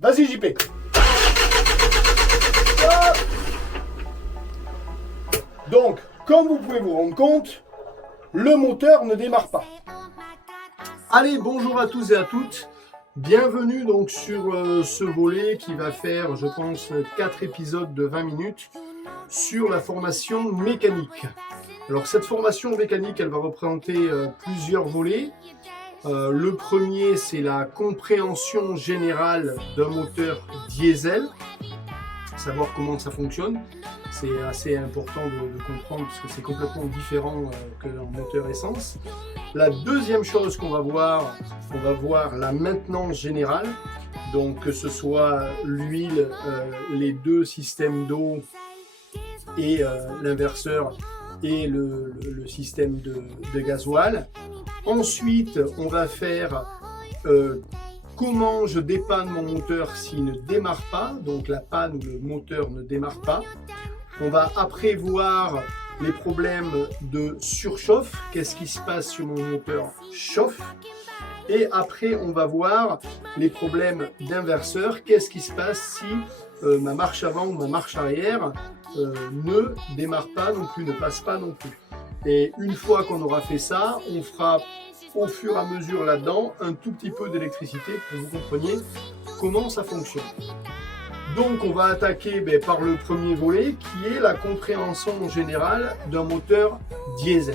Vas-y JP. Donc, comme vous pouvez vous rendre compte, le moteur ne démarre pas. Allez, bonjour à tous et à toutes. Bienvenue donc sur ce volet qui va faire, je pense, 4 épisodes de 20 minutes sur la formation mécanique. Alors cette formation mécanique, elle va représenter plusieurs volets. Le premier, c'est la compréhension générale d'un moteur diesel, savoir comment ça fonctionne. C'est assez important de comprendre parce que c'est complètement différent qu'un moteur essence. La deuxième chose qu'on va voir, on va voir la maintenance générale. Donc que ce soit l'huile, les deux systèmes d'eau et l'inverseur et le système de gasoil. Ensuite, on va faire comment je dépanne mon moteur s'il ne démarre pas, donc la panne où le moteur ne démarre pas. On va après voir les problèmes de surchauffe, qu'est-ce qui se passe si mon moteur chauffe. Et après, on va voir les problèmes d'inverseur, qu'est-ce qui se passe si ma marche avant ou ma marche arrière ne démarre pas non plus, ne passe pas non plus. Et une fois qu'on aura fait ça, on fera au fur et à mesure là-dedans un tout petit peu d'électricité pour que vous compreniez comment ça fonctionne. Donc on va attaquer par le premier volet qui est la compréhension générale d'un moteur diesel.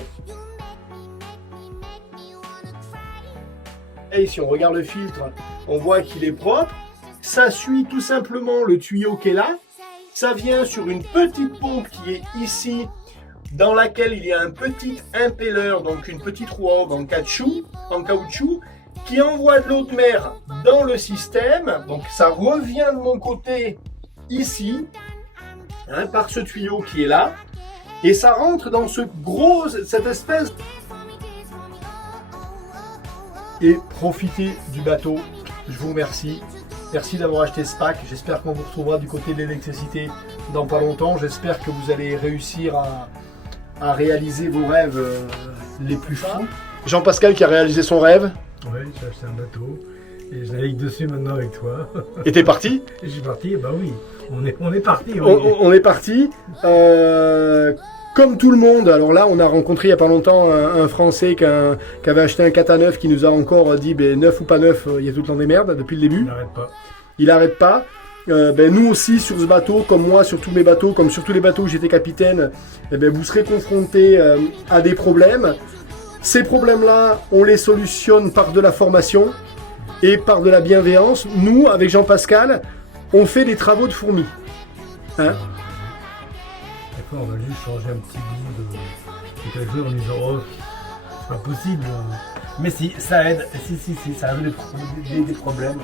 Et si on regarde le filtre, on voit qu'il est propre. Ça suit tout simplement le tuyau qui est là. Ça vient sur une petite pompe qui est ici, dans laquelle il y a un petit impeller, donc une petite roue à en caoutchouc, qui envoie de l'eau de mer dans le système. Donc ça revient de mon côté ici, par ce tuyau qui est là, et ça rentre dans cette espèce. Et profitez du bateau. Je vous remercie. Merci d'avoir acheté ce pack. J'espère qu'on vous retrouvera du côté de l'électricité dans pas longtemps. J'espère que vous allez réussir à réaliser vos rêves les plus fous. Jean-Pascal qui a réalisé son rêve. Oui, j'ai acheté un bateau et je navigue dessus maintenant avec toi. Et t'es parti? Je suis parti, bah oui, on est parti. Oui. On est parti. Comme tout le monde, alors là on a rencontré il n'y a pas longtemps un Français qui avait acheté un Kata neuf qui nous a encore dit neuf ou pas neuf, il y a tout le temps des merdes depuis le début. Il n'arrête pas. Nous aussi sur ce bateau, comme moi sur tous mes bateaux, comme sur tous les bateaux où j'étais capitaine, vous serez confrontés à des problèmes. Ces problèmes-là, on les solutionne par de la formation et par de la bienveillance. Nous, avec Jean-Pascal, on fait des travaux de fourmis. Des fois, on va juste changer un petit bout de quelque chose en disant oh, c'est pas possible. Mais si, ça aide. Si, ça résout des problèmes.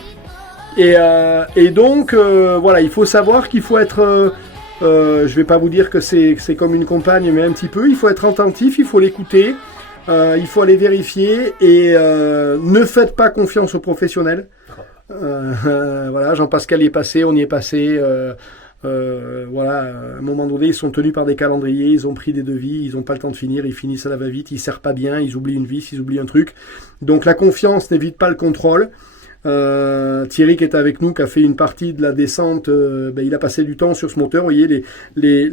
Et donc, voilà, il faut savoir qu'il faut être... je vais pas vous dire que c'est comme une compagne, mais un petit peu. Il faut être attentif, il faut l'écouter. Il faut aller vérifier et ne faites pas confiance aux professionnels. Voilà, Jean-Pascal y est passé, on y est passé. Voilà, à un moment donné, ils sont tenus par des calendriers, ils ont pris des devis, ils n'ont pas le temps de finir, ils finissent à la va-vite, ils ne servent pas bien, ils oublient une vis, ils oublient un truc. Donc la confiance n'évite pas le contrôle. Thierry qui est avec nous, qui a fait une partie de la descente, il a passé du temps sur ce moteur. Vous voyez les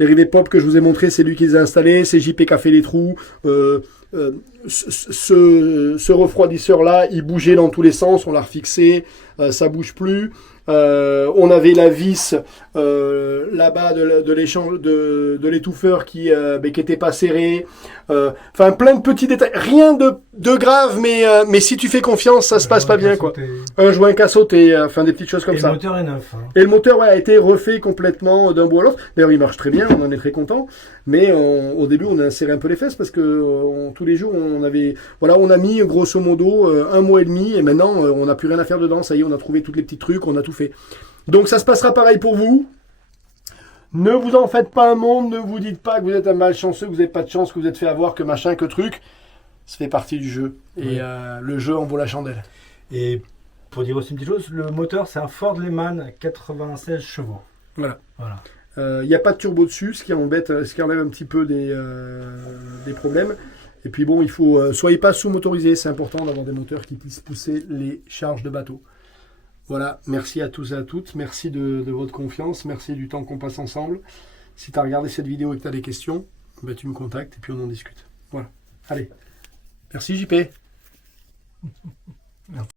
rivets pop que je vous ai montré, c'est lui qui les a installés, c'est JP qui a fait les trous. Ce refroidisseur là, il bougeait dans tous les sens, on l'a refixé, ça bouge plus. On avait la vis là-bas de l'étouffeur qui était pas serré. Enfin plein de petits détails, rien de grave, mais si tu fais confiance, ça se passe pas bien quoi. Un joint qui a sauté, enfin des petites choses comme ça. Et le moteur est neuf. Et le moteur a été refait complètement d'un bout à l'autre. D'ailleurs il marche très bien, on en est très content. Mais au début on a serré un peu les fesses parce que tous les jours on a mis grosso modo 1 mois et demi et maintenant on n'a plus rien à faire dedans. Ça y est, on a trouvé tous les petits trucs, on a tout fait. Donc ça se passera pareil pour vous. Ne vous en faites pas un monde, ne vous dites pas que vous êtes un malchanceux, que vous n'avez pas de chance, que vous êtes fait avoir, que machin, que truc. Ça fait partie du jeu. Et le jeu en vaut la chandelle. Et pour dire aussi une petite chose, le moteur c'est un Ford Lehman 96 chevaux. Voilà. Il n'y a pas de turbo dessus, ce qui enlève un petit peu des problèmes. Et puis bon, il faut soyez pas sous-motorisé, c'est important d'avoir des moteurs qui puissent pousser les charges de bateau. Voilà, merci à tous et à toutes. Merci de votre confiance. Merci du temps qu'on passe ensemble. Si tu as regardé cette vidéo et que tu as des questions, ben, tu me contactes et puis on en discute. Voilà. Allez. Merci JP.